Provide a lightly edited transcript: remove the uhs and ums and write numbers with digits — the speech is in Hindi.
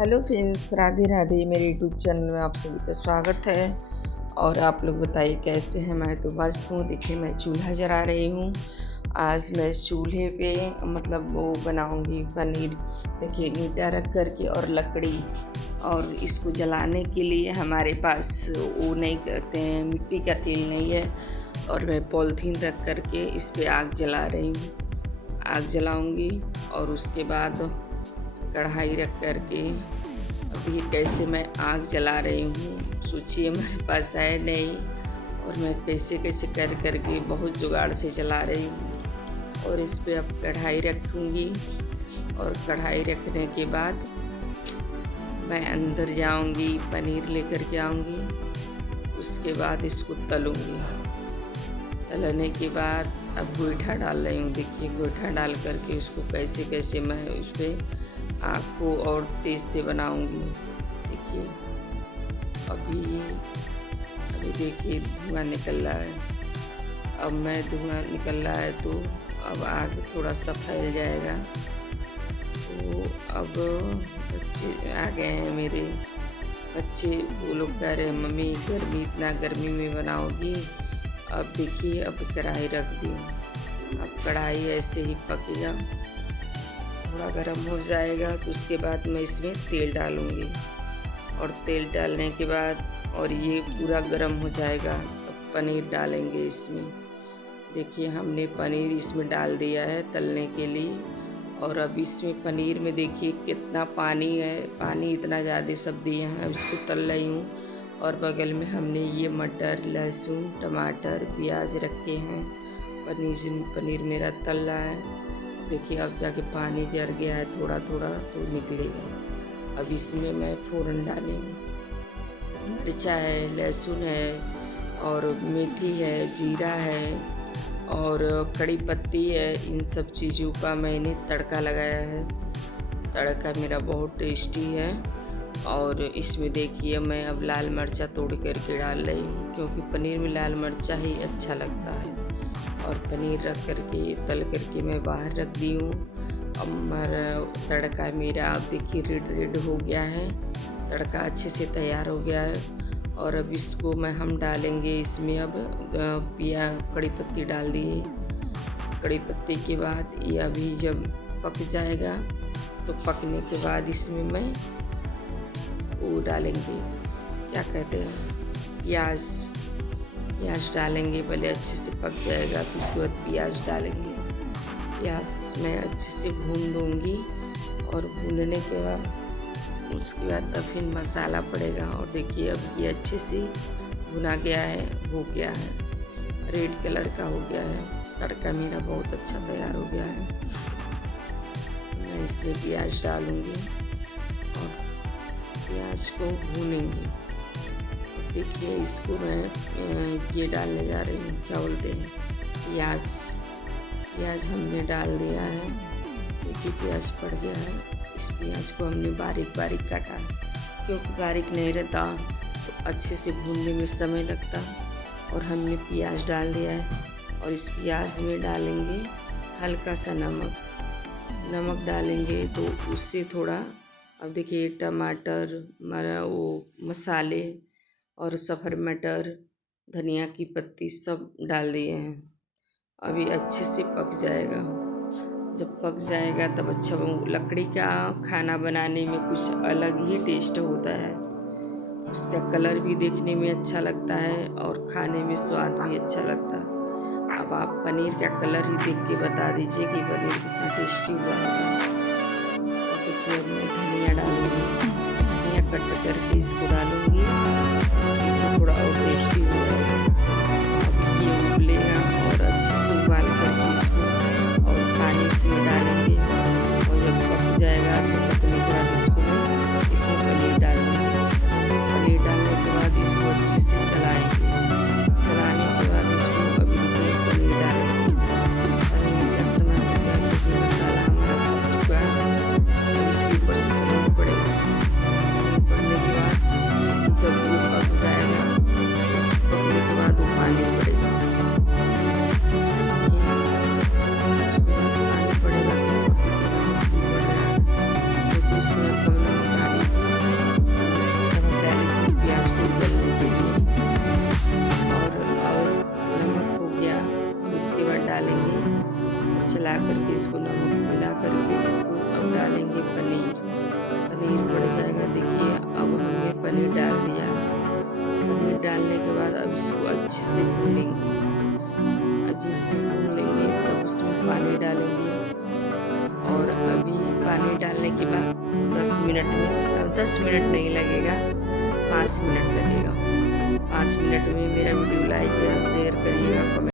Hello friends, Radhe Radhe. मेरे यूट्यूब चैनल में आप सभी का स्वागत है। और आप लोग बताइए कैसे हैं। मैं तो मस्त हूँ। देखिए मैं चूल्हा जला रही हूँ। आज मैं चूल्हे पे मतलब वो बनाऊँगी पनीर। देखिए ईंटा रख कर के और लकड़ी, और इसको जलाने के लिए हमारे पास वो नहीं कहते हैं, मिट्टी का तेल नहीं है। और मैं पॉलीथीन रख कर के इस पर आग जला रही हूँ। आग जलाऊँगी और उसके बाद कढ़ाई रख कर के अभी कैसे मैं आग जला रही हूँ। सोचिए मेरे पास है नहीं, और मैं कैसे कैसे कर कर के बहुत जुगाड़ से जला रही हूँ। और इस पे अब कढ़ाई रखूँगी, और कढ़ाई रखने के बाद मैं अंदर जाऊँगी, पनीर लेकर के आऊँगी। उसके बाद इसको तलूँगी। तलने के बाद अब गोईठा डाल रही हूँ। देखिए गोईठा डाल करके उसको कैसे कैसे मैं उस पर आग को और तेज़ से बनाऊंगी। देखिए अभी देखिए धुआं निकल रहा है। अब मैं धुआं निकल रहा है तो अब आग थोड़ा सा फैल जाएगा। तो अब बच्चे आ गए हैं मेरे बच्चे। वो लोग कह रहे हैं मम्मी गर्मी, इतना गर्मी में बनाओगी। अब देखिए अब कढ़ाई रख दी। अब कढ़ाई ऐसे ही पकेगा, थोड़ा गर्म हो जाएगा तो उसके बाद मैं इसमें तेल डालूँगी। और तेल डालने के बाद और ये पूरा गर्म हो जाएगा, अब पनीर डालेंगे इसमें। देखिए हमने पनीर इसमें डाल दिया है तलने के लिए। और अब इसमें पनीर में देखिए कितना पानी है, पानी इतना ज़्यादा सब दिए हैं। अब इसको तल रही हूँ। और बगल में हमने ये मटर, लहसुन, टमाटर, प्याज रखे हैं। पनीर मेरा तल रहा है। देखिए अब जाके पानी जर गया है थोड़ा थोड़ा तो निकलेगा। अब इसमें मैं फ़ौरन डालेंगे। मिर्चा है, लहसुन है, और मेथी है, जीरा है, और कड़ी पत्ती है। इन सब चीज़ों का मैंने तड़का लगाया है। तड़का मेरा बहुत टेस्टी है। और इसमें देखिए मैं अब लाल मिर्चा तोड़ करके डाल रही हूँ, क्योंकि पनीर में लाल मिर्चा ही अच्छा लगता है। और पनीर रख करके तल करके मैं बाहर रख दी हूँ। अब तड़का मेरा आप देखिए रेड हो गया है। तड़का अच्छे से तैयार हो गया है। और अब इसको हम डालेंगे इसमें। अब कड़ी पत्ती डाल दिए। कड़ी पत्ती के बाद ये अभी जब पक जाएगा तो पकने के बाद इसमें मैं वो डालेंगे, क्या कहते हैं, प्याज डालेंगे। पहले अच्छे से पक जाएगा तो उसके बाद प्याज डालेंगे। प्याज मैं अच्छे से भून दूँगी। और भूनने के बाद उसके बाद तो फिर मसाला पड़ेगा। और देखिए अब ये अच्छे से भुना गया है, हो गया है, रेड कलर का हो गया है। तड़का मेरा बहुत अच्छा तैयार हो गया है। मैं इसमें प्याज डालूँगी और प्याज को भूनेंगे। देखिए इसको मैं ये डालने जा रही हूँ, क्या बोलते हैं, प्याज हमने डाल दिया है। देखिए प्याज पड़ गया है। इस प्याज को हमने बारीक बारीक काटा, क्योंकि बारीक नहीं रहता तो अच्छे से भूनने में समय लगता। और हमने प्याज डाल दिया है। और इस प्याज में डालेंगे हल्का सा नमक डालेंगे तो उससे थोड़ा, अब देखिए टमाटर, वो मसाले और सफ़र मटर, धनिया की पत्ती सब डाल दिए हैं। अभी अच्छे से पक जाएगा। जब पक जाएगा तब अच्छा, लकड़ी का खाना बनाने में कुछ अलग ही टेस्ट होता है। उसका कलर भी देखने में अच्छा लगता है और खाने में स्वाद भी अच्छा लगता है। अब आप पनीर का कलर ही देख के बता दीजिए कि पनीर कितना टेस्टी हुआ होगा। और देखिए अब मैं धनिया डालूँगी। धनिया कट करके इसको डालूँगी, इससे थोड़ा और टेस्टी हो जाएगा। अब ये उबलेगा और अच्छे से उबाल करके इसको और पानी इसमें डालेंगे। और जब पक जाएगा तो पकने के बाद इसमें पनीर डालेंगे। पनीर डालने के बाद इसको अच्छे से चलाएंगे। चलाने के बाद इसको अभी पनीर डालेंगे। पनीर का समय हो गया तो मसाला हमारा पक चुका है। अब इसके ऊपर से पनीर पड़ेगा। पड़ने के बाद जब वो पक जाएगा, उस पकने के बाद वो पानी पड़ेगा। उसके बाद पानी पड़ेगा तो पड़ रहा है। उसके बाद डालेंगे चला करके इसको नमक मिला करके इसको अब डालेंगे पनीर। पनीर पड़ जाएगा। देखिए अब हमने पनीर डाल दिया। पनीर डालने के बाद अब इसको अच्छे से भूनेंगे। अच्छे से भून लेंगे तब उसमें पानी डालेंगे। और अभी पानी डालने के बाद 10 मिनट में 10 मिनट नहीं लगेगा, 5 मिनट लगेगा। 5 मिनट में मेरा वीडियो लाइक या शेयर करिएगा, कमेंट